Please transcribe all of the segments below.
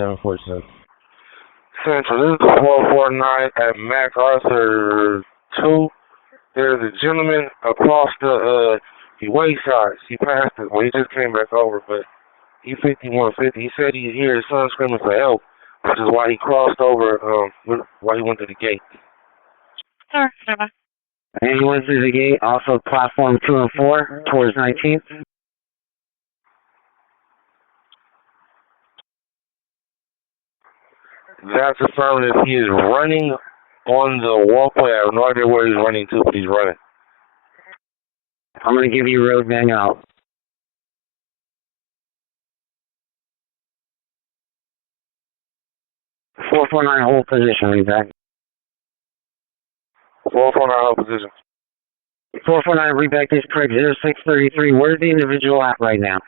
747. Central, this is the 449 at MacArthur 2. There's a gentleman across the wayside. He passed it. Well, he just came back over, but he 5150. He said he hear his son screaming for help, which is why he crossed over, why he went to the gate. Sir, stand by. And he went through the gate, also platform 2 and 4 towards 19th. That's affirmative. He is running on the walkway. I have no idea where he's running to, but he's running. I'm going to give you road manual. out. 449, hold position, read back. 449, hold position. 449, read back, this correct, 0633. Where's the individual at right now?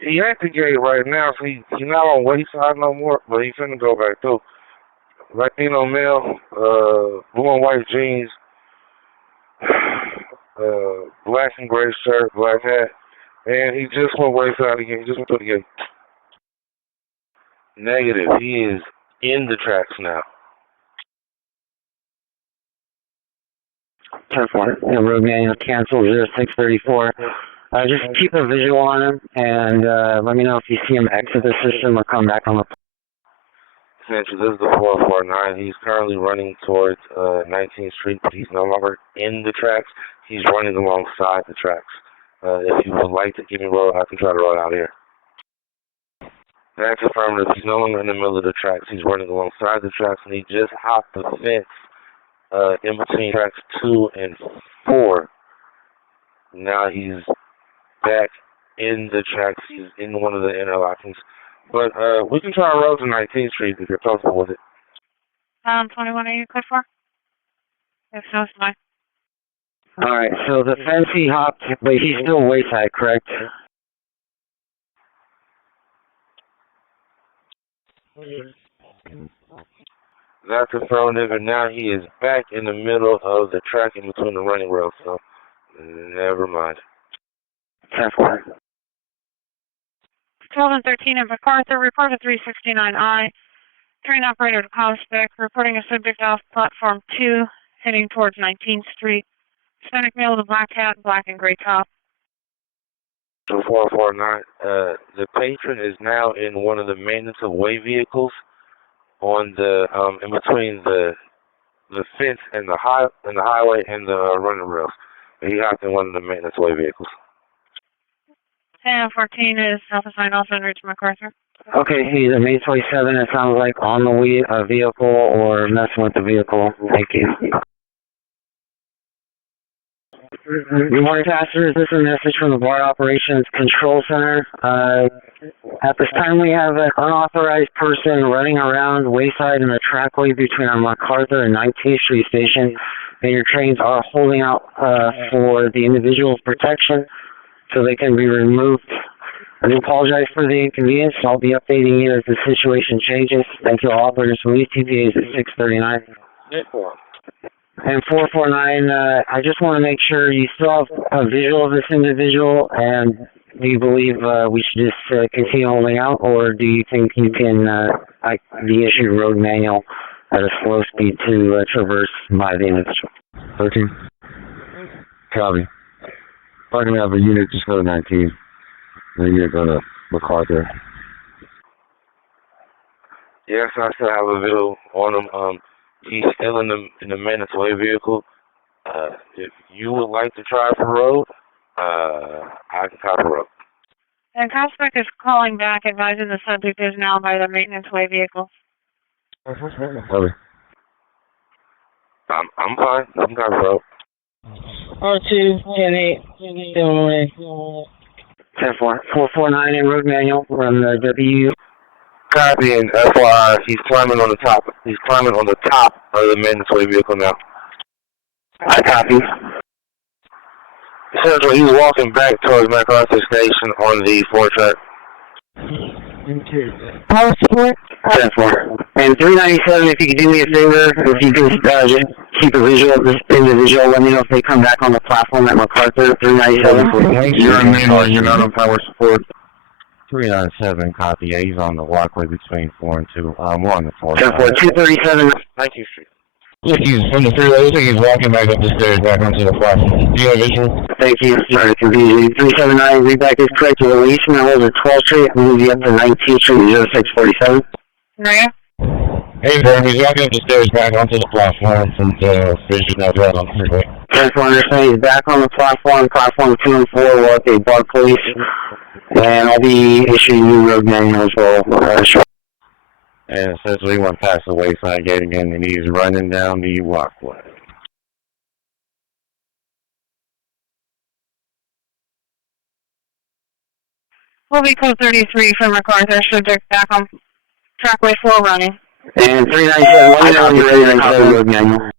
He at the gate right now, so he's not on wayside no more, but he's finna go back through. Latino male, blue and white jeans, black and gray shirt, black hat, and he just went wayside again. He just went through the gate. Negative. He is in the tracks now. 10-4. And road manual canceled 0634. Just keep a visual on him and let me know if you see him exit the system or come back on the. Central, this is the 449. He's currently running towards 19th Street, but he's no longer in the tracks. He's running alongside the tracks. If you would like to give me a road, I can try to roll out here. That's affirmative. He's no longer in the middle of the tracks. He's running alongside the tracks, and he just hopped the fence in between tracks 2 and 4. Now he's back in the tracks. He's in one of the interlockings. But we can try a road to 19th Street if you're comfortable with it. 21, are you clear for? If so, it's fine. All right, so the fence he hopped, but he's still wayside, correct? That's affirmative, and now he is back in the middle of the track in between the running rails, so never mind. 10-4. 12 and 13 at MacArthur, report to 369I. Train operator to Comspec, reporting a subject off platform 2, heading towards 19th Street. Hispanic male with a black hat, black and gray top. 449. The patron is now in one of the maintenance of way vehicles on the in between the fence and the highway and the running rails. He hopped in one of the maintenance way vehicles. 10 14 is self-assigned also en route to MacArthur. Okay, he's at May 27, it sounds like, on the vehicle or messing with the vehicle. Thank you. Good morning, Pastor. This is a message from the Bart Operations Control Center. At this time, we have an unauthorized person running around wayside in the trackway between our MacArthur and 19th Street station, and your trains are holding out for the individual's protection so they can be removed. I do apologize for the inconvenience. I'll be updating you as the situation changes. Thank you, all operators from ETPAs at 639. And 449, I just want to make sure you still have a visual of this individual, and do you believe we should just continue holding out, or do you think you can be issued road manual at a slow speed to traverse by the individual? 13. Copy. If I can have a unit, just go to 19. The unit go to MacArthur. Yes, I still have a video on him. He's still in the maintenance way vehicle. If you would like to try for road, I can try for road. And Comspec is calling back, advising the subject is now by the maintenance way vehicle. Copy. I'm fine. I'm trying for road. R2, 10-8, still away. 10-4. 449 in road manual from the WU. Copy, and FYI, he's climbing on the top. He's climbing on the top of the maintenance way vehicle now. I copy. Central, he's walking back towards MacArthur Station on the 4-track. Power support? 10-4. And 397, if you could do me a favor, if you could just keep a visual of this individual, let me know if they come back on the platform at MacArthur. 397. You're on main line, you're not on power support. 397, copy. Yeah, he's on the walkway between 4 and 2. We're on the 4th. 237. 19th Street. Looks like he's from the freeway. Looks like he's walking back up the stairs, back onto the platform. Do you have visual? Thank you. Sorry, confusion. 379, readback is correct. The release now holds at 12th Street. Move you up to 19th Street, 0647. Maria? Hey, Vern, he's walking up the stairs back onto the platform from the vision now right on the freeway. Just to understand, he's back on the platform 2 and 4, we'll update Bart Police. And I'll be issuing you road manual as well. And essentially he went past the wayside gate again, and he's running down the walkway. We'll be code 33 from MacArthur, subject back on trackway 4 running. And 397, let me know when you're ready to call road manual.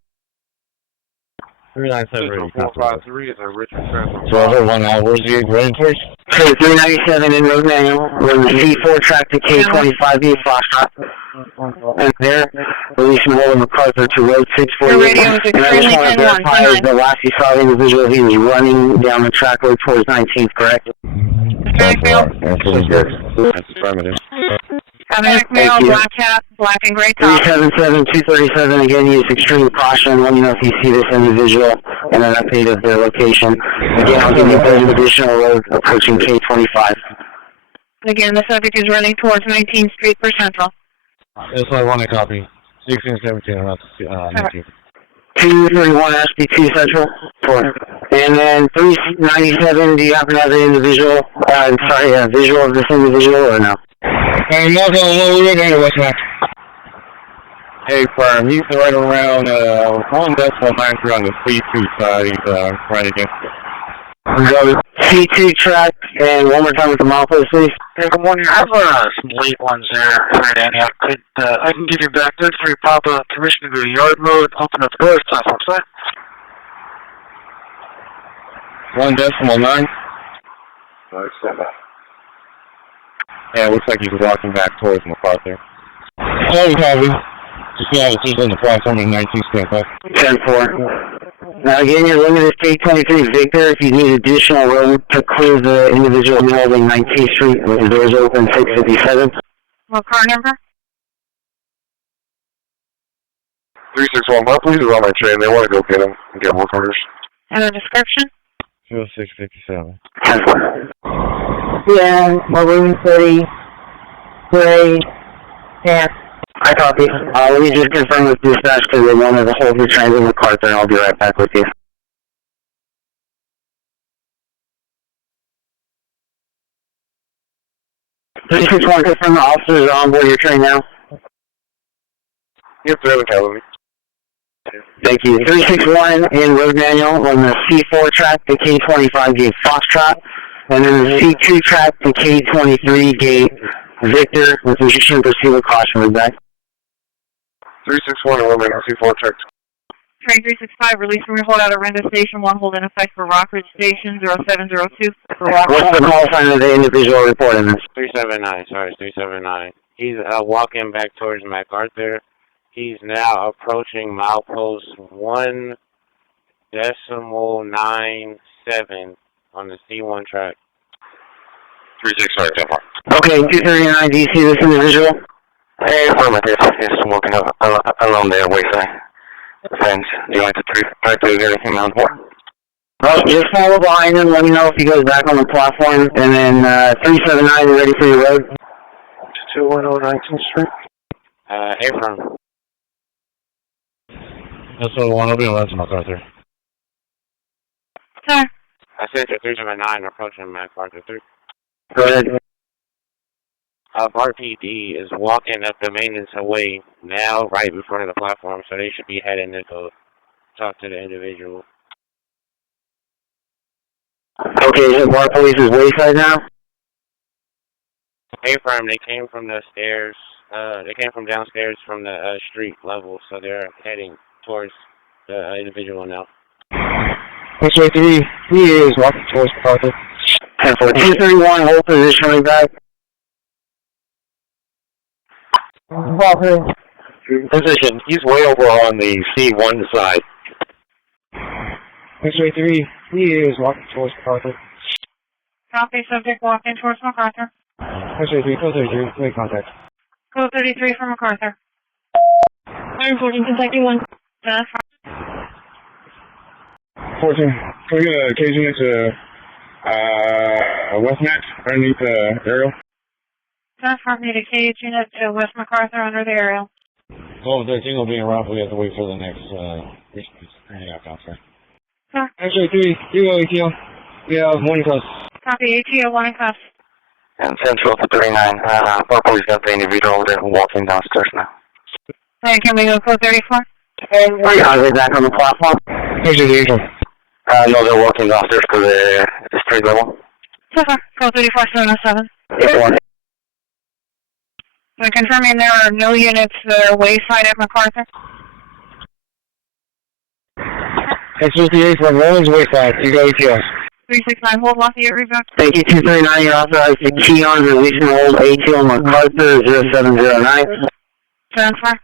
397 453 is a Richard Transit. So over 1 hour, where's he running towards? Okay, 397 in road manual. We're in the C4 track to K25B Foxtrot. And there, releasing hold of MacArthur to road 648. Your radio is And I just extremely want to verify the last you saw the individual, he was running down the track road towards 19th, correct? Hispanic male? That's affirmative. Hispanic male, black hat, black and gray top. 377, 237, again, use extreme caution. Let me know if you see this individual and an update of their location. Again, I'll give you an additional road approaching K25. Again, the subject is running towards 19th Street per Central. That's what I want to copy. 16, 17, I'm not 19. 231 SB2 Central. 4. And then 397, do you happen to have an individual, visual of this individual or no? Hey, no, we're going to what's next. Hey, firm, he's right around 1.93 on the C2 side. He's right against it. C2 track, and one more time with the mile post, please. Hey, good morning. I have some late ones there. I can give you back there for your Papa permission to go to yard mode, open up the doors, platform side. 1.9. Yeah, it looks like he's walking back towards MacArthur. Oh, copy. Just know it's on the platform in 19th standby. 10-4. Now again, your limit is K23 Victor. If you need additional room to clear the individual involving 19th Street, the doors open 657. What car number? 361, my police is on my train. They want to go get him and get work orders. And the description? 0657. 10-4. Yeah, maroon hoodie, gray pants. I copy. Let me just confirm with dispatch because they wanted to hold your train in MacArthur, and I'll be right back with you. Please just want to confirm the officers are on board your train now. Yep, they're in me. Thank you. 361 in road manual on the C4 track to K25 gate Foxtrot, and then the C2 track to K23 gate Victor, with which you should proceed with caution. With that. 361 and 1 C4 track. Train 365, release from your holdout at Renda Station, 1 hold in effect for Rockridge Station, 0702. What's the call sign of the individual reporting this? 379, sorry, 379. He's walking back towards MacArthur. He's now approaching milepost 1.97 on the C1 track. 36, sorry, 10 Okay, 239, do you see this individual? Hey, affirmative. He's walking up along the wayside. Fence. Do you want to try to get him on board? Well, just follow behind him. Let me know if he goes back on the platform. And then 379, you ready for your road? 210 19th Street. Abram. That's what I want to be around to MacArthur. Sir. I sent you 379 approaching MacArthur 3. Go ahead. Bart PD is walking up the maintenance away now, right in front of the platform, so they should be heading to go talk to the individual. Okay, so Bart Police is wayside now? Abram, they came from the stairs, they came from downstairs from the street level, so they're heading towards the individual now. Which way 3 is walking towards MacArthur. 10-4. 231, hold position right back. Position. He's way over on the C1 side. X-ray 3 is walking towards MacArthur. Copy, subject walking towards MacArthur. Actually, 433, make contact. Code 33 from MacArthur. I'm 14, Kentucky 1. 14, can we get a cage unit to West Mac underneath the aerial? 10-4, need a cage unit to West MacArthur under the aerial. Oh, 13 will be in route. We have to wait for the next response. Hang out, sir. Sir. Actually, 3, you go ATO. Yeah, morning cuffs. Copy, ATO, one in cuffs. And Central to 39, Purple's got the individual there walking downstairs now. Hey, can we go code 34? Are they back on the platform? Actually, the angel. No, they're walking downstairs to the street level. So far, code 34, 707. One. I'm confirming there are no units that are wayside at MacArthur. X58 from Rollins Wayside. You go ATO. 369, hold Lafayette rebound. Thank you, 239. You're authorized to key on releasing hold ATO MacArthur 0709. 10-4.